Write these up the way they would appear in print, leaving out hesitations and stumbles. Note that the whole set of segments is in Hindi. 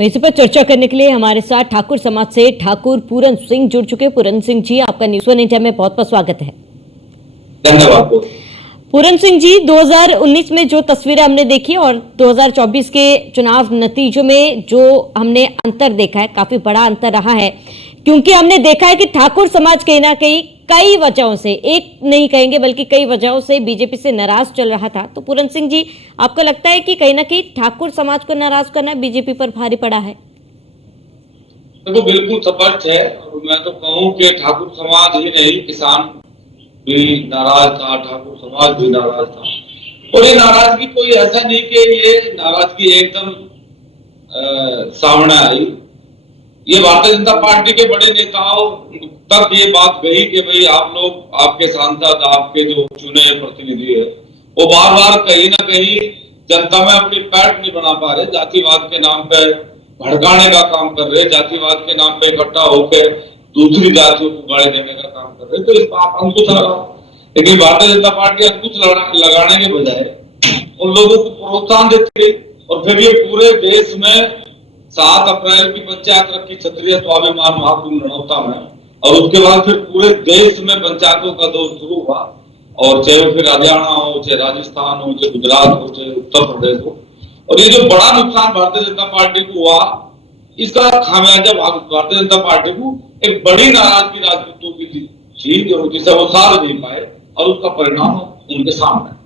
तो इसी पर चर्चा करने के लिए हमारे साथ ठाकुर समाज से ठाकुर पूरन सिंह जुड़ चुके। पूरन सिंह जी, आपका न्यूज़ वन इंडिया में बहुत बहुत स्वागत है। धन्यवाद। पूरन सिंह जी, 2019 में जो तस्वीरें हमने देखी और 2024 के चुनाव नतीजों में जो हमने अंतर देखा है, काफी बड़ा अंतर रहा है, क्योंकि हमने देखा है कि ठाकुर समाज कहीं ना कहीं कई वजहों से, एक नहीं कहेंगे बल्कि कई वजहों से बीजेपी से नाराज चल रहा था। तो पूरन सिंह जी, आपको लगता है कि कहीं ना कहीं ठाकुर समाज को नाराज करना बीजेपी पर भारी पड़ा है? देखो, बिल्कुल स्पष्ट है। और मैं तो कहूं कि ठाकुर समाज ही नहीं, किसान भी नाराज था, ठाकुर समाज भी नाराज था। और ये नाराजगी कोई ऐसा नहीं कि ये नाराजगी एकदम सामने आई। ये भारतीय जनता पार्टी के बड़े नेताओं तक ये बात गई कि भाई आप लोग, आपके सांसद, आपके जो चुने प्रतिनिधि है, वो बार बार कहीं ना कहीं जनता में अपनी पैठ नहीं बना पा रहे, जातिवाद के नाम पे भड़काने का काम कर रहे, जातिवाद के नाम पे इकट्ठा होकर दूसरी जातियों को गाली देने का काम कर रहे। तो इस पर अंकुश लगा, लेकिन भारतीय जनता पार्टी अंकुश लगाने के बजाय उन लोगों को प्रोत्साहन देती गई। और फिर ये पूरे देश में 7 अप्रैल की पंचायत रखी क्षत्रिय स्वाभिमान महाकुंभ नौता में, और उसके बाद फिर पूरे देश में पंचायतों का दौर शुरू हुआ। और चाहे फिर हरियाणा हो, चाहे राजस्थान हो, चाहे गुजरात हो, चाहे उत्तर प्रदेश हो। और ये जो बड़ा नुकसान भारतीय जनता पार्टी को हुआ, इसका खामियाजा भारतीय जनता पार्टी को एक बड़ी नाराजगी राजपूतों की थी, जो जिसे वो साध नहीं पाए, और उसका परिणाम उनके सामने।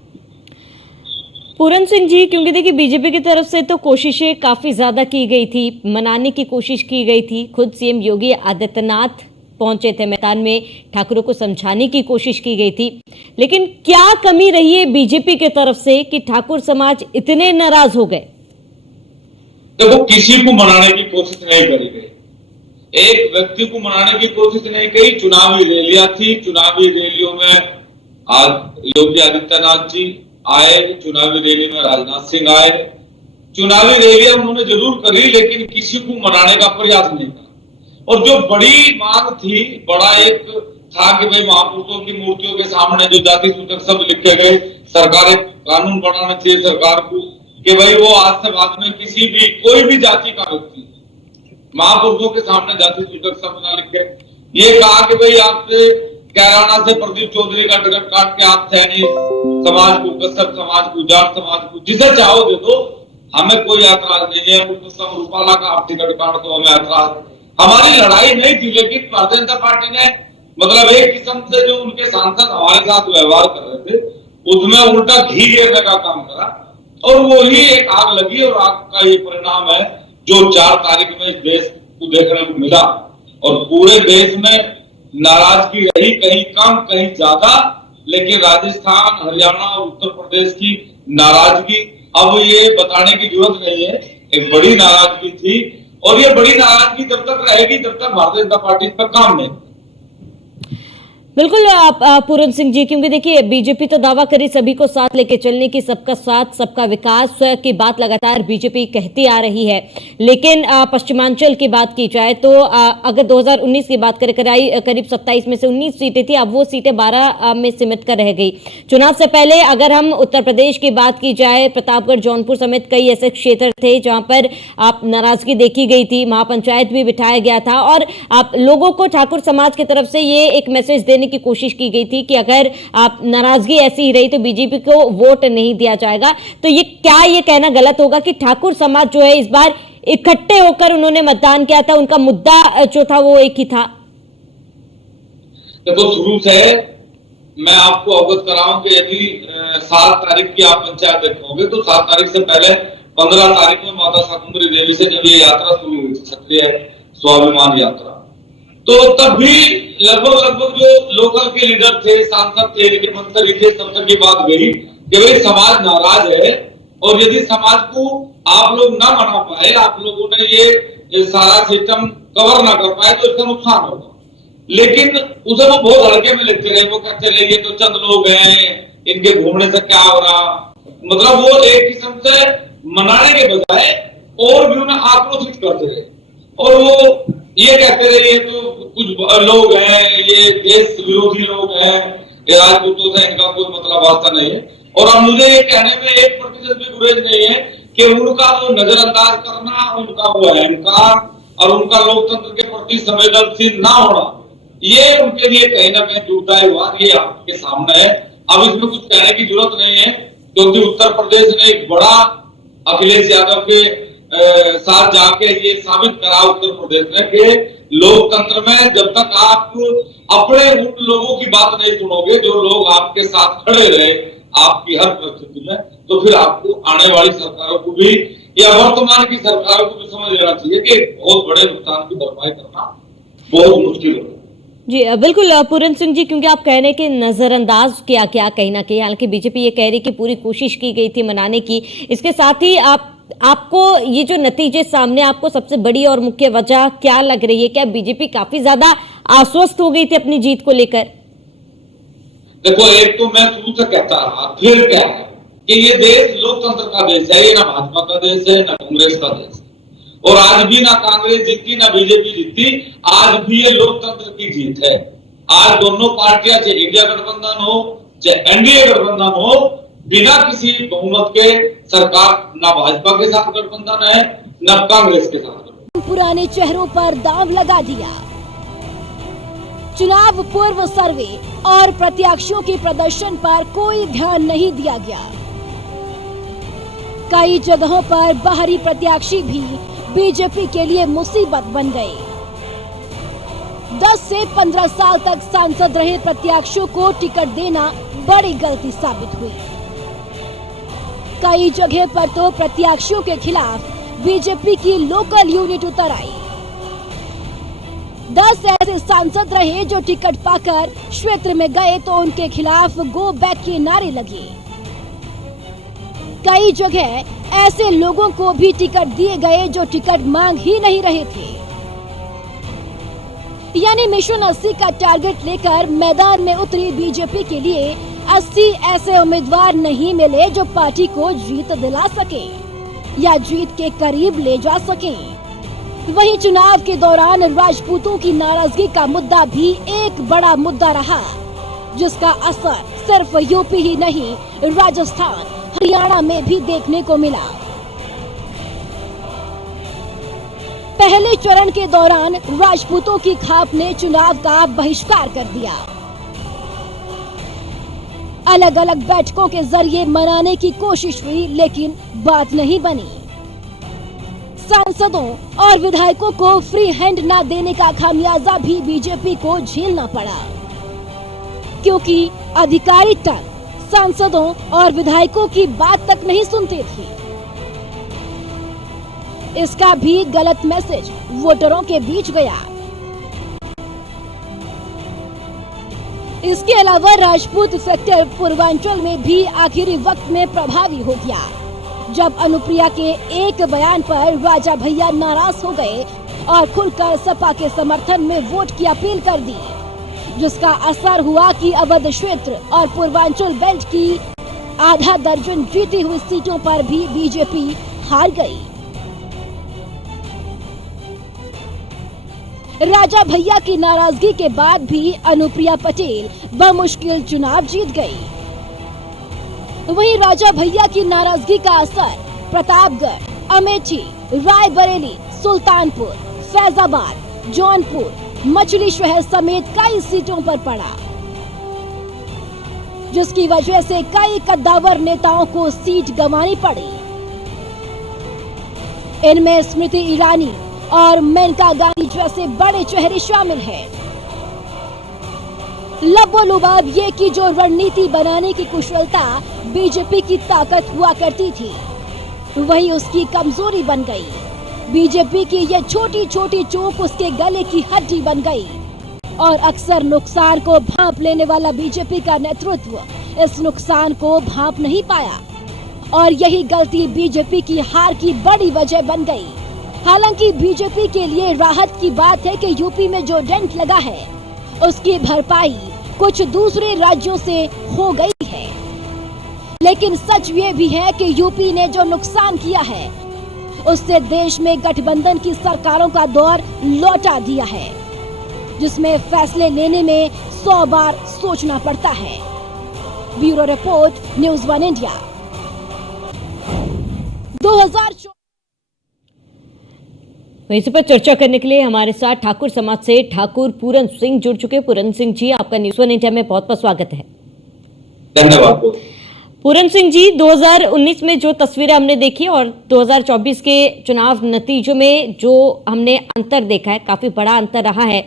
पूरन सिंह जी, क्योंकि देखिए बीजेपी की तरफ से तो कोशिशें काफी ज्यादा की गई थी, मनाने की कोशिश की गई थी, खुद सीएम योगी आदित्यनाथ पहुंचे थे मैदान में, ठाकुरों को समझाने की कोशिश की गई थी। लेकिन क्या कमी रही है बीजेपी की तरफ से कि ठाकुर समाज इतने नाराज हो गए? देखो, किसी को मनाने की कोशिश नहीं करी गई, एक व्यक्ति को मनाने की कोशिश नहीं की। चुनावी रैलियां थी, चुनावी रैलियों में आज योगी आदित्यनाथ जी आए, चुनावी रैली में राजनाथ सिंह आए। चुनावी रैलियां उन्होंने जरूर करी, लेकिन किसी को मनाने का प्रयास नहीं करा। और जो बड़ी मांग थी, बड़ा एक था कि भाई महापुरुषों की मूर्तियों के सामने जो जाति सूचक शब्द लिखे गए, सरकार एक कानून बनाना चाहिए सरकार को कि भाई वो आज से बाद में किसी भी, कोई भी जाति का व्यक्ति महापुरुषों के सामने जाति सूचक शब्द ना लिखे। ये कहा कि भाई आपसे कैराना से प्रदीप चौधरी का टिकट काट के आप सैनी समाज को, कश्यप समाज को, जाट समाज को, जिसे चाहो दे दो, हमें कोई ऐतराज नहीं है। रूपाला का आप टिकट काट दो, हमें ऐतराज। हमारी लड़ाई नहीं थी, लेकिन भारतीय जनता पार्टी ने मतलब एक किस्म से जो उनके सांसद हमारे साथ व्यवहार कर रहे थे, उसमें उल्टा घी गिरने का काम करा, और वही एक आग लगी। और आग का ये परिणाम है जो 4 तारीख में इस देश को देखने को मिला। और पूरे देश में नाराजगी रही, कहीं कम कहीं ज्यादा, लेकिन राजस्थान, हरियाणा और उत्तर प्रदेश की नाराजगी अब ये बताने की जरूरत नहीं है, एक बड़ी नाराजगी थी। और ये बड़ी नाराजगी जब तक रहेगी, जब तक भारतीय जनता पार्टी पर काम नहीं। बिल्कुल पूरन सिंह जी, क्योंकि देखिए बीजेपी तो दावा करी सभी को साथ लेके चलने की, सबका साथ सबका विकास की बात लगातार बीजेपी कहती आ रही है। लेकिन पश्चिमांचल की बात की जाए तो अगर 2019 की बात करें, करीब 27 में से 19 सीटें थी, अब वो सीटें 12 में सिमट कर रह गई। चुनाव से पहले अगर हम उत्तर प्रदेश की बात की जाए, प्रतापगढ़, जौनपुर समेत कई ऐसे क्षेत्र थे जहां पर आप नाराजगी देखी गई थी, महापंचायत भी बिठाया गया था, और आप लोगों को ठाकुर समाज की तरफ से ये एक मैसेज देने की कोशिश की गई थी कि अगर आप नाराजगी ऐसी ही रही तो बीजेपी को वोट नहीं दिया जाएगा। तो ये कहना गलत होगा कि ठाकुर समाज जो है इस बार इकट्ठे होकर उन्होंने मतदान किया था, उनका मुद्दा जो था वो एक ही था? देखो, शुरू से मैं आपको अवगत कराऊं कि यदि 7 तारीख की आप पंचायत देखोगे तो 7 तारीख से पहले 15 तारीख में माता शाकुंभरी देवी से जब ये यात्रा शुरू हुई थी, क्षत्रिय स्वाभिमान यात्रा, तो तब भी लगभग जो लोकल के लीडर थे, सांसद थे, मंत्री थे, सब तक की बात गई कि भाई समाज नाराज है, और यदि समाज को आप लोग ना मना पाए, आप लोगों ने ये सारा सिस्टम कवर ना कर पाए, तो इसका नुकसान होगा। लेकिन उसे वो बहुत हल्के में लेते रहे, वो कहते रहे ये तो चंद लोग हैं, इनके घूमने से क्या हो रहा। मतलब वो एक किस्म से मनाने के बजाय और भी उन्हें आक्रोशित करते रहे, और वो ये कहते रहे ये तो कुछ लोग हैं, ये देश विरोधी लोग हैं, ये राजपूतों से इनका कोई मतलब वास्ता नहीं है। और अब मुझे ये कहने में 1% भी गुरेज नहीं है कि उनका वो नजरअंदाज करना, उनका वो अहंकार और उनका लोकतंत्र के प्रति संवेदनशील ना होना, ये उनके लिए कहीं ना कहीं दुखदायी हुआ। ये आपके सामने है। अब इसमें कुछ कहने की जरूरत नहीं है, क्योंकि उत्तर प्रदेश ने एक बड़ा अखिलेश यादव के साथ जाके ये साबित करा उत्तर प्रदेश ने कि लोकतंत्र में जब तक आप अपने उन लोगों की बात नहीं सुनोगे जो लोग आपके साथ खड़े रहे आपकी हर परिस्थिति में, तो फिर आपको आने वाली सरकारों को भी या वर्तमान की सरकारों को भी समझ लेना चाहिए कि बहुत बड़े नुकसान की भरपाई करना बहुत मुश्किल होगा। जी बिल्कुल पूरन सिंह जी, क्योंकि आप कह रहे हैं कि नजरअंदाज किया क्या कहीं ना कहीं, हालांकि बीजेपी ये कह रही कि पूरी कोशिश की गई थी मनाने की। इसके साथ ही आपको ये जो नतीजे सामने, आपको सबसे बड़ी और मुख्य वजह क्या लग रही है? क्या बीजेपी काफी ज्यादा आश्वस्त हो गई थी अपनी जीत को लेकर? देखो, एक तो मैं शुरू से कहता रहा, फिर क्या है कि ये देश लोकतंत्र का देश है, ये ना भाजपा का देश है ना कांग्रेस का देश है। और आज भी ना कांग्रेस जीती ना बीजेपी जीती, आज भी ये लोकतंत्र की जीत है। आज दोनों पार्टियां, चाहे इंडिया गठबंधन हो चाहे एनडीए गठबंधन हो, बिना किसी बहुमत के सरकार ना भाजपा के साथ गठबंधन है ना कांग्रेस के साथ। पुराने चेहरों पर दांव लगा दिया। चुनाव पूर्व सर्वे और प्रत्याशियों के प्रदर्शन पर कोई ध्यान नहीं दिया गया। कई जगहों पर बाहरी प्रत्याशी भी बीजेपी के लिए मुसीबत बन गए। 10 से 15 साल तक सांसद रहे प्रत्याशियों को टिकट देना बड़ी गलती साबित हुई। कई जगह पर तो प्रत्याशियों के खिलाफ बीजेपी की लोकल यूनिट उतर आई। 10 ऐसे सांसद रहे जो टिकट पाकर क्षेत्र में गए तो उनके खिलाफ गो बैक के नारे लगे। कई जगह ऐसे लोगों को भी टिकट दिए गए जो टिकट मांग ही नहीं रहे थे। यानी मिशन 80 का टारगेट लेकर मैदान में उतरी बीजेपी के लिए 80 ऐसे उम्मीदवार नहीं मिले जो पार्टी को जीत दिला सके या जीत के करीब ले जा सके। वहीं चुनाव के दौरान राजपूतों की नाराजगी का मुद्दा भी एक बड़ा मुद्दा रहा, जिसका असर सिर्फ यूपी ही नहीं, राजस्थान, हरियाणा में भी देखने को मिला। पहले चरण के दौरान राजपूतों की खाप ने चुनाव का बहिष्कार कर दिया। अलग अलग बैठकों के जरिए मनाने की कोशिश हुई, लेकिन बात नहीं बनी। सांसदों और विधायकों को फ्री हैंड न देने का खामियाजा भी बीजेपी को झेलना पड़ा, क्योंकि अधिकारी तक सांसदों और विधायकों की बात तक नहीं सुनते थे। इसका भी गलत मैसेज वोटरों के बीच गया। इसके अलावा राजपूत फैक्टर पूर्वांचल में भी आखिरी वक्त में प्रभावी हो गया, जब अनुप्रिया के एक बयान पर राजा भैया नाराज हो गए और खुलकर सपा के समर्थन में वोट की अपील कर दी, जिसका असर हुआ कि अवध क्षेत्र और पूर्वांचल बेल्ट की आधा दर्जन जीती हुई सीटों पर भी बीजेपी हार गई। राजा भैया की नाराजगी के बाद भी अनुप्रिया पटेल बमुश्किल चुनाव जीत गई। वहीं राजा भैया की नाराजगी का असर प्रतापगढ़, अमेठी, रायबरेली, सुल्तानपुर, फैजाबाद, जौनपुर, मछली शहर समेत कई सीटों पर पड़ा, जिसकी वजह से कई कद्दावर नेताओं को सीट गंवानी पड़ी। इनमें स्मृति ईरानी और मेनका गांधी जैसे बड़े चेहरे शामिल हैं। लबोलुबाब ये कि जो रणनीति बनाने की कुशलता बीजेपी की ताकत हुआ करती थी, वही उसकी कमजोरी बन गई। बीजेपी की ये छोटी छोटी चूक उसके गले की हड्डी बन गई और अक्सर नुकसान को भांप लेने वाला बीजेपी का नेतृत्व इस नुकसान को भांप नहीं पाया और यही गलती बीजेपी की हार की बड़ी वजह बन गई। हालांकि बीजेपी के लिए राहत की बात है कि यूपी में जो डेंट लगा है उसकी भरपाई कुछ दूसरे राज्यों से हो गई है, लेकिन सच ये भी है कि यूपी ने जो नुकसान किया है उससे देश में गठबंधन की सरकारों का दौर लौटा दिया है, जिसमें फैसले लेने में 100 बार सोचना पड़ता है। Bureau report, news 1 India. 2024 वहीं इस पर चर्चा करने के लिए हमारे साथ ठाकुर समाज से ठाकुर पूरन सिंह जुड़ चुके। पूरन सिंह जी, आपका न्यूज़ वन इंडिया में बहुत बहुत स्वागत है। धन्यवाद। पूरन सिंह जी, 2019 में जो तस्वीरें हमने देखी और 2024 के चुनाव नतीजों में जो हमने अंतर देखा है, काफी बड़ा अंतर रहा है,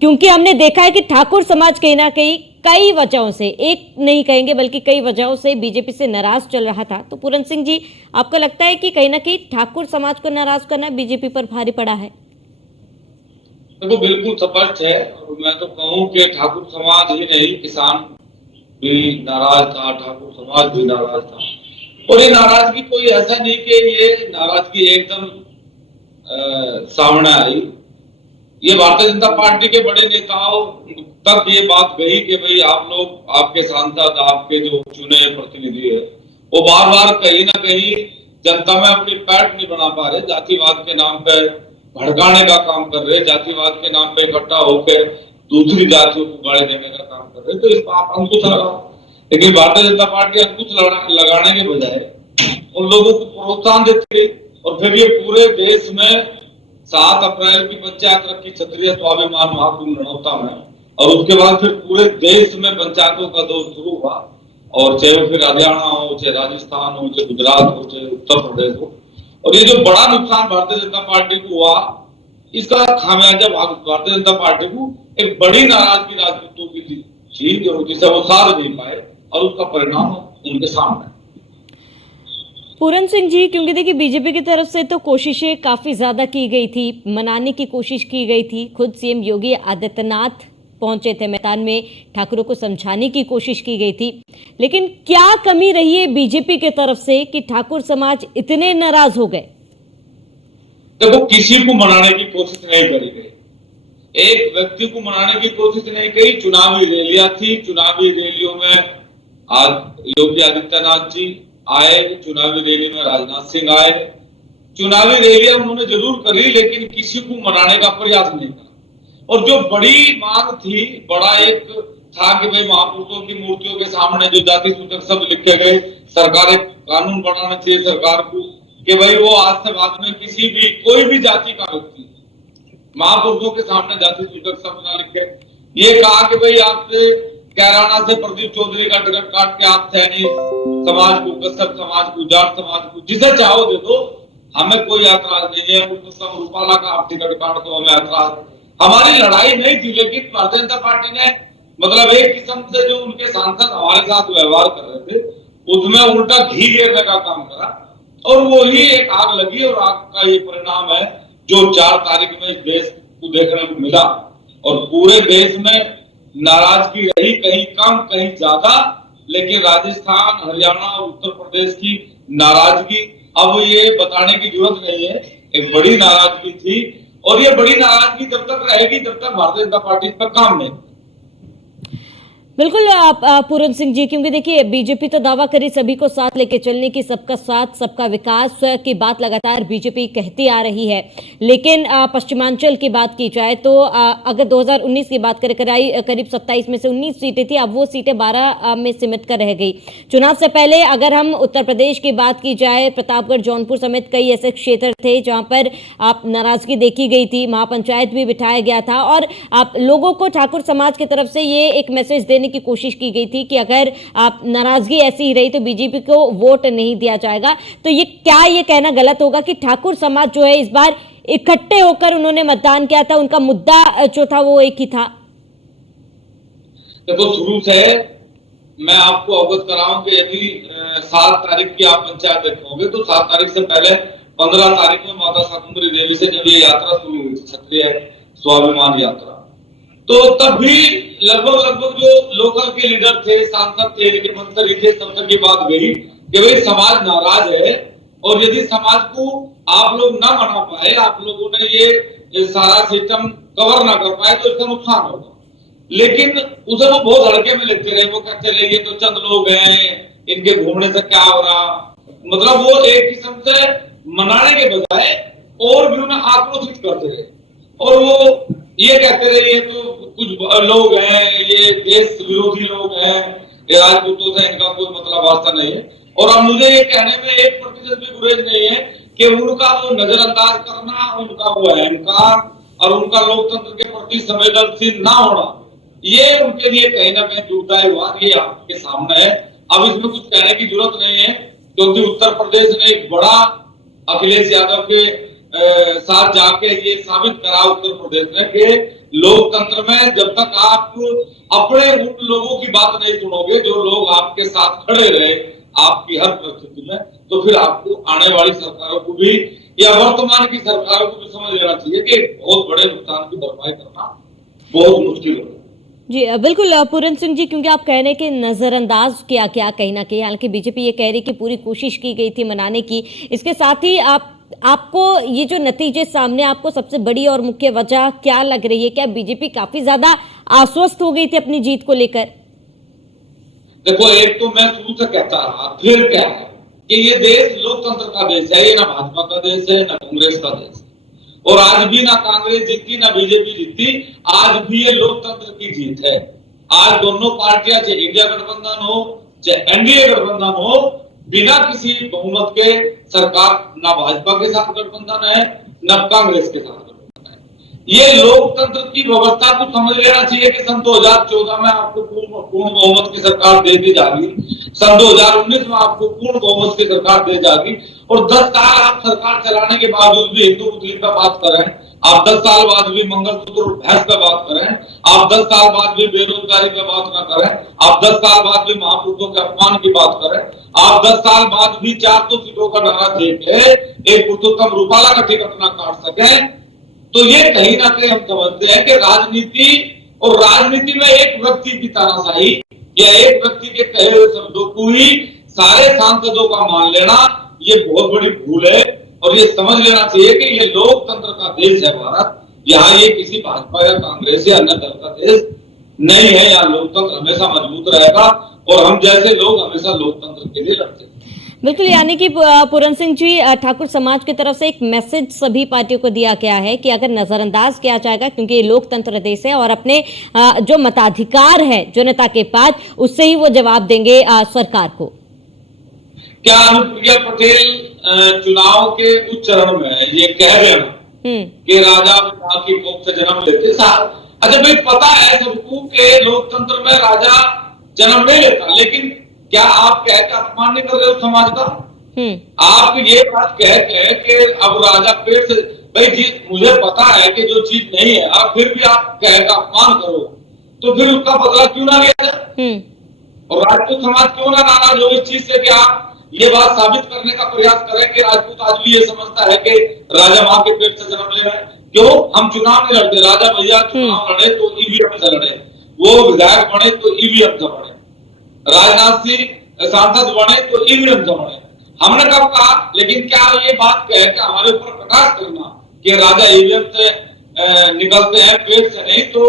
क्योंकि हमने देखा है कि ठाकुर समाज कहीं ना कहीं कई वजहों से, एक नहीं कहेंगे बल्कि कई वजहों से बीजेपी से नाराज चल रहा था। तो पूरन सिंह जी, आपको लगता है कि कहीं ना कहीं ठाकुर समाज को नाराज करना बीजेपी पर भारी पड़ा है? देखो, बिल्कुल स्पष्ट है। और मैं तो कहूं कि ठाकुर समाज ही नहीं, किसान भी नाराज था, ठाकुर समाज भी नाराज था। और ये नाराजगी कोई ऐसा नहीं कि ये नाराजगी एकदम सामने आई। ये भारतीय जनता पार्टी के बड़े नेताओं तक ये बात गई कि भाई आप लोग, आपके सांसद, आपके जो चुने प्रतिनिधि है, वो बार बार कहीं ना कहीं जनता में अपनी पैठ नहीं बना पा रहे, जातिवाद के नाम पे भड़काने का काम कर रहे, जातिवाद के नाम पे इकट्ठा होकर दूसरी जातियों को गाली देने का काम कर रहे। तो इस पर आप अंकुश लगाओ, लेकिन भारतीय जनता पार्टी अंकुश लगाने के बजाय उन लोगों को प्रोत्साहन देती रही। और फिर ये पूरे देश में 7 अप्रैल की पंचायत रखी क्षत्रिय स्वाभिमान महाकुंभ नड़ौता में, और उसके बाद फिर पूरे देश में पंचायतों का दौर शुरू हुआ। और चाहे फिर हरियाणा हो, चाहे राजस्थान हो, चाहे गुजरात हो, चाहे उत्तर प्रदेश हो। और ये जो बड़ा नुकसान भारतीय जनता पार्टी को हुआ, इसका खामियाजा भारतीय जनता पार्टी को एक बड़ी नाराजगी राजपूतों की थी जिसे वो साध नहीं पाए, और उसका परिणाम उनके सामने। पूरन सिंह जी, क्योंकि देखिए बीजेपी की तरफ से तो कोशिशें काफी ज्यादा की गई थी, मनाने की कोशिश की गई थी, खुद सीएम योगी आदित्यनाथ पहुंचे थे मैदान में, ठाकुरों को समझाने की कोशिश की गई थी, लेकिन क्या कमी रही है बीजेपी की तरफ से कि ठाकुर समाज इतने नाराज हो गए? देखो, किसी को मनाने की कोशिश नहीं करी गई, एक व्यक्ति को मनाने की कोशिश नहीं की। चुनावी रैलियां थी, चुनावी रैलियों में आज योगी आदित्यनाथ जी आए, चुनावी रैली में राजनाथ सिंह आए। चुनावी रैलियां उन्होंने जरूर करी, लेकिन किसी को मनाने का प्रयास नहीं करा। और जो बड़ी मांग थी, बड़ा एक था कि भाई महापुरुषों की मूर्तियों के सामने जो जाति सूचक शब्द लिखे गए, सरकार एक कानून बनाना चाहिए सरकार को कि भाई वो आज से बाद में किसी भी, कोई भी जाति का व्यक्ति महापुरुषों के सामने जाति सूचक शब्द ना लिखे। ये कहा कि भाई आपसे कैराना से प्रदीप चौधरी का टिकट काट के आप सैनी समाज को, कश्यप समाज को, जाट समाज को, जिसे चाहो दे दो, हमें कोई ऐतराज नहीं है। रूपाला का आप टिकट काट दो, हमें ऐतराज। हमारी लड़ाई नहीं थी, लेकिन भारतीय जनता पार्टी ने मतलब एक किस्म से जो उनके सांसद हमारे साथ व्यवहार कर रहे थे, उसमें उल्टा घी गिरने का काम करा, और वो ही एक आग लगी। और आग का ये परिणाम है जो 4 तारीख में इस देश को देखने को मिला। और पूरे देश में नाराजगी रही, कहीं कम कहीं ज्यादा, लेकिन राजस्थान, हरियाणा और उत्तर प्रदेश की नाराजगी अब ये बताने की जरूरत नहीं है, एक बड़ी नाराजगी थी। और ये बड़ी नाराजगी जब तक रहेगी जब तक भारतीय जनता पार्टी पर काम नहीं। बिल्कुल पूरन सिंह जी, क्योंकि देखिए बीजेपी तो दावा करी सभी को साथ लेके चलने की, सबका साथ सबका विकास की बात लगातार बीजेपी कहती आ रही है, लेकिन पश्चिमांचल की बात की जाए तो अगर 2019 की बात करें, करीब 27 में से 19 सीटें थी, अब वो सीटें 12 में सिमट कर रह गई। चुनाव से पहले अगर हम उत्तर प्रदेश की बात की जाए, प्रतापगढ़, जौनपुर समेत कई ऐसे क्षेत्र थे जहां पर आप नाराजगी देखी गई थी, महापंचायत भी बिठाया गया था, और आप लोगों को ठाकुर समाज की तरफ से ये एक मैसेज देने की कोशिश की गई थी कि अगर आप नाराजगी ऐसी ही रही तो बीजेपी को वोट नहीं दिया जाएगा। तो ये क्या ये कहना गलत होगा कि ठाकुर समाज जो है इस बार इकट्ठे होकर उन्होंने मतदान किया था, उनका मुद्दा जो था वो एक ही था? देखो, शुरू से मैं आपको अवगत कराऊं कि यदि 7 तारीख की आप पंचायत देखोगे तो 7 तारीख से पहले 15 तारीख में माता शाकुंभरी देवी से जब ये यात्रा शुरू हुई, क्षत्रिय स्वाभिमान यात्रा, तो तब भी लगभग जो लोकल के लीडर थे, सांसद थे, इनके मंत्री थे, सब तक ये बात गई कि भाई समाज नाराज है, और यदि समाज को आप लोग ना मना पाए, आप लोगों ने ये सारा सिस्टम कवर ना कर पाए, तो इसका नुकसान होगा। लेकिन उसे वो बहुत हल्के में लेते रहे, वो कहते रहे ये तो चंद लोग हैं, इनके घूमने से क्या हो रहा, मतलब वो एक किस्म से मनाने के बजाय और भी उन्हें आक्रोशित करते रहे। और वो ये कहते रहे ये तो कुछ लोग हैं, ये देश विरोधी लोग हैं, ये राजपूतों से इनका कोई मतलब वास्ता नहीं है। और अब मुझे ये कहने में 1% भी गुरेज नहीं है कि उनका वो नजरअंदाज करना, उनका वो अहंकार और उनका लोकतंत्र के प्रति संवेदनशील ना होना, ये उनके लिए कहीं ना कहीं दुखदायी ये आपके सामने है। अब इसमें कुछ कहने की जरूरत नहीं है, क्योंकि उत्तर प्रदेश ने एक बड़ा अखिलेश यादव के साथ जाके ये साबित करा उत्तर प्रदेश ने कि लोकतंत्र में जब तक आप अपने उन लोगों की बात नहीं सुनोगे जो लोग आपके साथ खड़े रहे आपकी हर परिस्थिति में, तो फिर आपको आने वाली सरकारों को भी या वर्तमान की सरकारों को भी समझ लेना चाहिए कि बहुत बड़े नुकसान की भरपाई करना बहुत मुश्किल होगा। जी बिल्कुल पूरन सिंह जी, क्योंकि आप कह रहे हैं कि नजरअंदाज किया क्या कहीं ना कहीं, हालांकि बीजेपी ये कह रही कि पूरी कोशिश की गई थी मनाने की। इसके साथ ही आपको ये जो नतीजे सामने, आपको सबसे बड़ी और मुख्य वजह क्या लग रही है? क्या बीजेपी काफी ज्यादा आश्वस्त हो गई थी अपनी जीत को लेकर? देखो, एक तो मैं शुरू से कहता रहा, फिर क्या है कि ये देश लोकतंत्र का देश है, ये ना भाजपा का देश है ना कांग्रेस का देश, और आज भी ना कांग्रेस जीती ना बीजेपी जीती, आज भी ये लोकतंत्र की जीत है। आज दोनों पार्टियां, चाहे इंडिया गठबंधन हो चाहे एनडीए गठबंधन हो, बिना किसी बहुमत के सरकार ना भाजपा के साथ गठबंधन है ना कांग्रेस के साथ गठबंधन है। ये लोकतंत्र की व्यवस्था को समझ लेना चाहिए कि सन 2014 में आपको पूर्ण बहुमत की सरकार दे दी जाएगी, सन 2019 में आपको पूर्ण बहुमत की सरकार दे जाएगी, और 10 साल आप सरकार चलाने के बावजूद भी हिंदू मुस्लिम का बात करें, आप 10 साल बाद भी मंगलसूत्र और भैंस का बात करें, आप 10 साल बाद भी बेरोजगारी का बात ना करें, आप 10 साल बाद भी महापुरुषों के अपमान की बात करें, आप 10 साल बाद भी 400 सीटों का नारा देके एक पुरुषोत्तम रूपाला का टिकट ना काट सके, तो ये कहीं ना कहीं हम समझते हैं कि राजनीति और राजनीति में एक व्यक्ति की तानाशाही या एक व्यक्ति के कहे हुए शब्दों को ही सारे सांसदों का मान लेना, ये बहुत बड़ी भूल है। और ये समझ लेना चाहिए कि ये लोकतंत्र का देश है भारत, यहाँ ये किसी भाजपा या कांग्रेस या अन्य दल का देश नहीं है। यहाँ लोकतंत्र हमेशा मजबूत रहेगा और हम जैसे लोग हमेशा लोकतंत्र के लिए लड़ते हैं। बिल्कुल, यानी कि पूरन सिंह जी, ठाकुर समाज की तरफ से एक मैसेज सभी पार्टियों को दिया गया है कि अगर नजरअंदाज किया जाएगा, क्योंकि ये लोकतंत्र देश है और अपने जो मताधिकार है जनता के पास, उससे ही वो जवाब देंगे सरकार को। क्या अनुप्रिया पटेल चुनाव के उस चरण में ये कह रहे हैं कि राजा की कोख से जन्म लेते साथ? अच्छा भाई, पता है सबको कि लोकतंत्र में राजा जन्म नहीं लेता, लेकिन क्या आप कह के अपमान नहीं कर रहे हो समाज का? आप ये बात कह के कि अब राजा पेड़ से, भाई जी मुझे पता है कि जो चीज नहीं है, आप फिर भी आप कह के अपमान करो, तो फिर उसका बदला क्यों ना लिया जाए? और राजपूत समाज क्यों ना नाराज हो इस चीज से कि आप ये बात साबित करने का प्रयास करें कि राजपूत आज भी ये समझता है कि राजा मां के पेट से जन्म ले रहे हैं। क्यों हम चुनाव नहीं लड़ते? राजा भैया चुनाव लड़े तो ईवीएम से लड़े, वो विधायक बने तो ईवीएम से बने, राजनाथ सिंह सांसद बने तो ईवीएम से बने। हमने कब कहा? लेकिन क्या ये बात कह के हमारे ऊपर प्रकाश करना कि राजा ईवीएम से निकलते हैं, पेट से नहीं, तो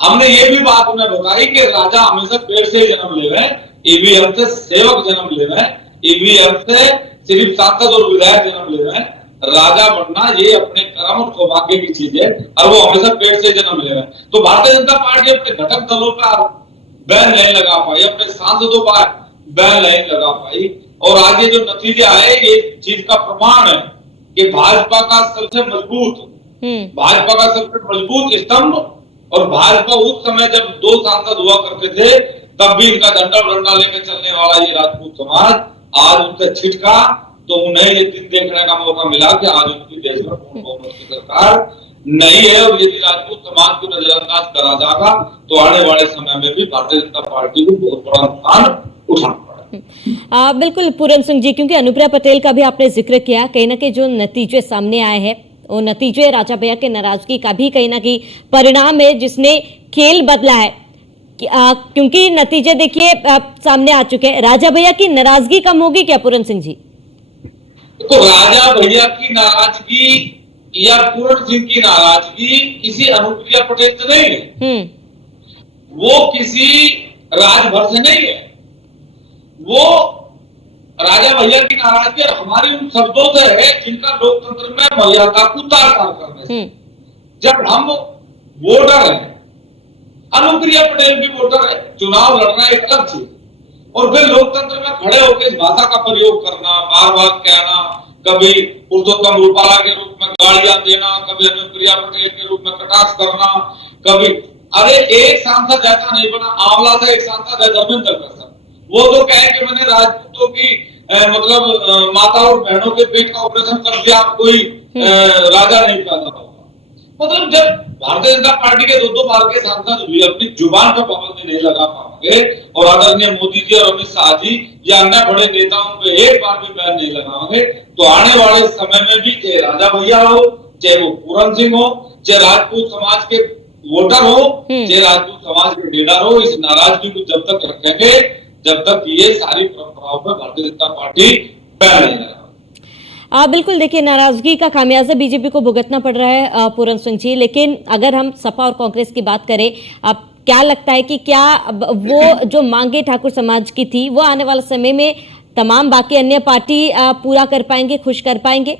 हमने ये भी बात उन्हें बताई कि राजा हमेशा पेट से ही जन्म ले रहे हैं, ईवीएम से सेवक जन्म ले रहे हैं, ईवीएम से सिर्फ सांसद और विधायक जन्म ले रहे हैं। राजा बनना ये अपने कर्म और सौभाग्य की चीज है, और वो हमेशा पेट से जन्म ले रहे हैं। तो भारतीय जनता पार्टी अपने घटक दलों पर बैन नहीं लगा पाई, अपने सांसदों पर बैन नहीं लगा पाई, और आज ये जो नतीजे आए ये चीज का प्रमाण है कि भाजपा का सबसे मजबूत स्तंभ, और भाजपा उस समय जब 2 सांसद हुआ करते थे तब भी इनका झंडा डंडा लेकर चलने वाला ये राजपूत समाज आज उनसे छिटका, तो उन्हें ये दिन देखने का मौका मिला कि आज उनकी देश में पूर्ण बहुमत की सरकार नहीं है, और यदि राजपूत समाज को नजरअंदाज करा जाएगा तो आने वाले समय में भी भारतीय जनता पार्टी को बहुत बड़ा नुकसान उठाना पड़ेगा। बिल्कुल पूरन सिंह जी, क्योंकि अनुप्रिया पटेल का भी आपने जिक्र किया, कहीं ना कहीं जो नतीजे सामने आए हैं वो नतीजे राजा भैया के नाराजगी का भी कहीं ना कहीं परिणाम है, जिसने खेल बदला है। क्योंकि नतीजे देखिए सामने आ चुके हैं। राजा भैया की नाराजगी कम होगी क्या पूरन सिंह जी? तो राजा भैया की नाराजगी या पूरन सिंह की नाराजगी किसी अनुप्रिया पटेल से नहीं है, वो किसी राजभर से नहीं है, वो राजा भैया की नाराजगी हमारी उन शब्दों से है जिनका लोकतंत्र में मर्यादा को तार-तार करने से। जब हम वोटर हैं, अनुप्रिया पटेल भी वोटर है, चुनाव लड़ना एक अलग चीज, और फिर लोकतंत्र में खड़े होकर इस भाषा का प्रयोग करना, बार बार कहना, कभी पुरुषोत्तम रूपाला के रूप में गालियां देना, कभी अनुप्रिया पटेल के रूप में कटाक्ष करना, कभी अरे एक सांसद ऐसा नहीं बना, आंवला से एक सांसद है धर्मेंद्र प्रसाद, वो तो कहे कि मैंने राजपूतों की मतलब माता और बहनों के पेट का ऑपरेशन कर दिया, आप कोई राजा नहीं पैदा होगा। मतलब जब भारतीय जनता पार्टी के दो बार के सांसद भी अपनी जुबान पर पाबंदी नहीं लगा पाएंगे और आदरणीय मोदी जी और अमित शाह जी या अन्य बड़े नेताओं पे एक बार भी बैन नहीं लगाओगे, तो आने वाले समय में भी चाहे राजा भैया हो, चाहे वो पूरन सिंह हो, चाहे राजपूत समाज के वोटर हो, चाहे राजपूत समाज के लीडर हो, इस नाराजगी को जब तक रखेंगे जब तक ये सारी परंपराओं पर भारतीय जनता पार्टी बैन नहीं लगाएगी। बिल्कुल, देखिए नाराजगी का खामियाजा बीजेपी को भुगतना पड़ रहा है पूरन सिंह जी, लेकिन अगर हम सपा और कांग्रेस की बात करें, अब क्या लगता है कि क्या वो जो मांगे ठाकुर समाज की थी वो आने वाले समय में तमाम बाकी अन्य पार्टी पूरा कर पाएंगे, खुश कर पाएंगे?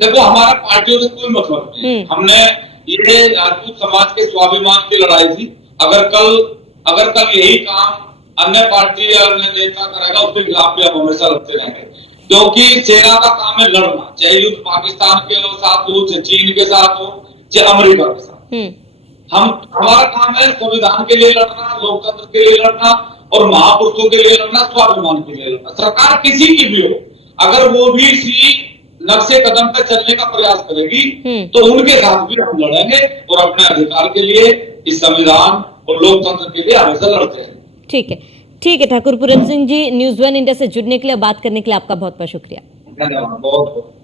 देखो, हमारा पार्टियों से कोई मतलब नहीं, हमने ये राजपूत समाज के स्वाभिमान की लड़ाई थी। अगर कल यही काम अन्य पार्टी या अन्य नेता करेगा, उसके खिलाफ भी हम हमेशा लड़ते रहेंगे, क्योंकि सेना का काम है लड़ना, चाहे युद्ध पाकिस्तान के साथ हो, चाहे चीन के साथ हो, चाहे अमेरिका के साथ। हमारा काम है संविधान के लिए लड़ना, लोकतंत्र के लिए लड़ना और महापुरुषों के लिए लड़ना, स्वाभिमान के लिए लड़ना। सरकार किसी की भी हो, अगर वो भी इसी नक्शे कदम पर चलने का प्रयास करेगी तो उनके साथ भी हम लड़ेंगे और अपने अधिकार के लिए, इस संविधान और लोकतंत्र के लिए हमेशा लड़ते हैं। ठीक है ठाकुर पूरन सिंह जी, न्यूज़ 1 इंडिया से जुड़ने के लिए, बात करने के लिए आपका बहुत बहुत शुक्रिया। धन्यवाद, बहुत बहुत।